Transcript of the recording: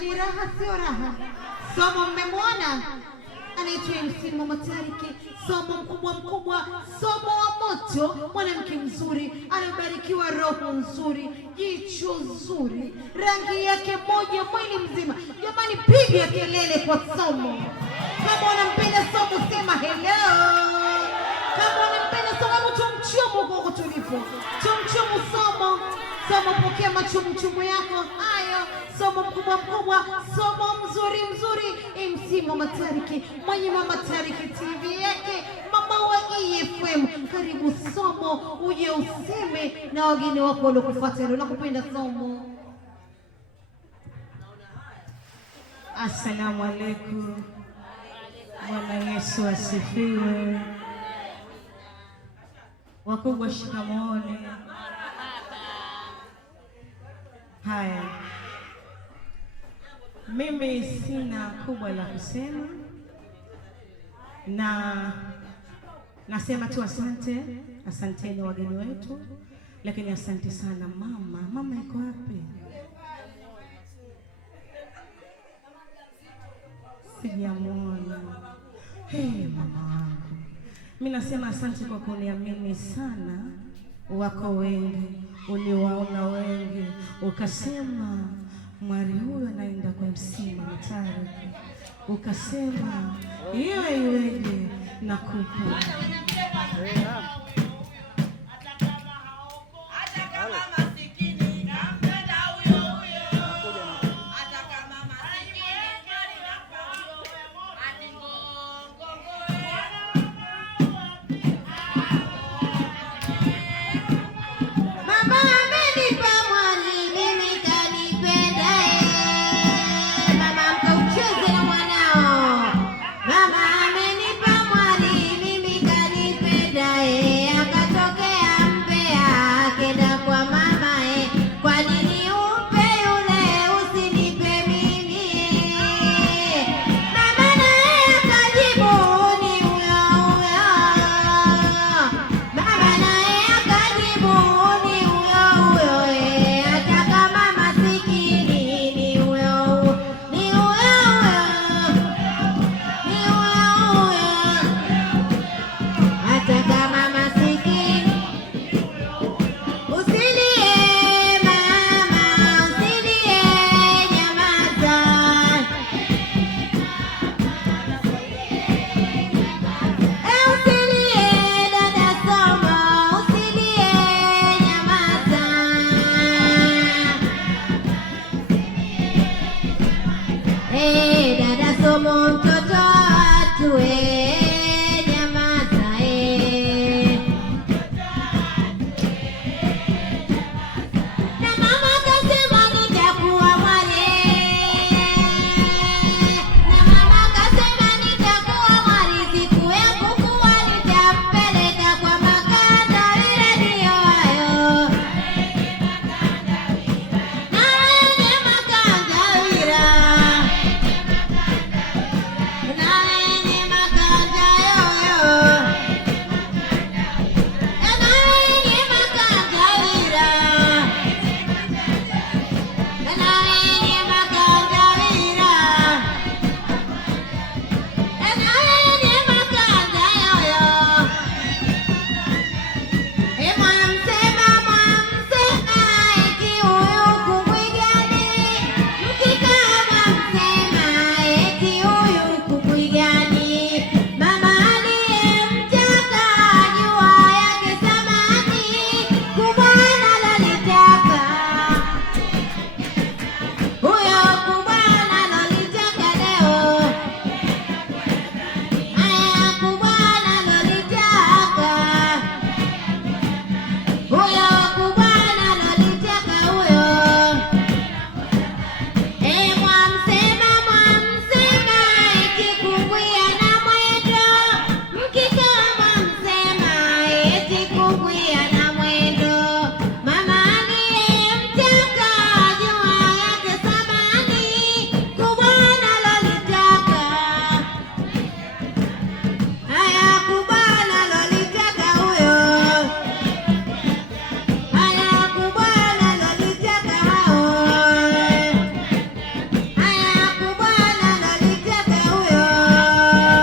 Jamani, raha sio raha. Somo mmemwona, anaitwa MC Mama Tariki. Somo mkubwa, somo wa moto, mwanamke mzuri, anabarikiwa roho nzuri, jicho zuri, rangi yake moja, mwili mzima. Jamani, piga kelele kwa Somo. Kama unampenda Somo sema hello. Kama unampenda Somo tumchumu kwa tulipo. Tumchumu Somo. Somo, pokea machumu yako hayo. Somo mkubwa, Somo mzuri, MC Mama Tariki, mwenye Mama Tariki TV yake, mama wa EFM. Karibu Somo, uje useme na wageni wako waliokufuata leo. Nakupenda Somo. Assalamu alaikum. Bwana Yesu asifiwe. Wakubwa shikamooni. Haya, mimi sina kubwa la kusema, na nasema tu asanteni wageni wetu, lakini asante sana mama. Mama iko wapi? Sijamuona. Hey mama wangu, mimi nasema asante kwa kuniamini sana. Wako wengi, uliwaona wengi, ukasema mwari huyo anaenda kwa MC Mama Tariki, ukasema hiyo iweje, nakupa. Dada Somo.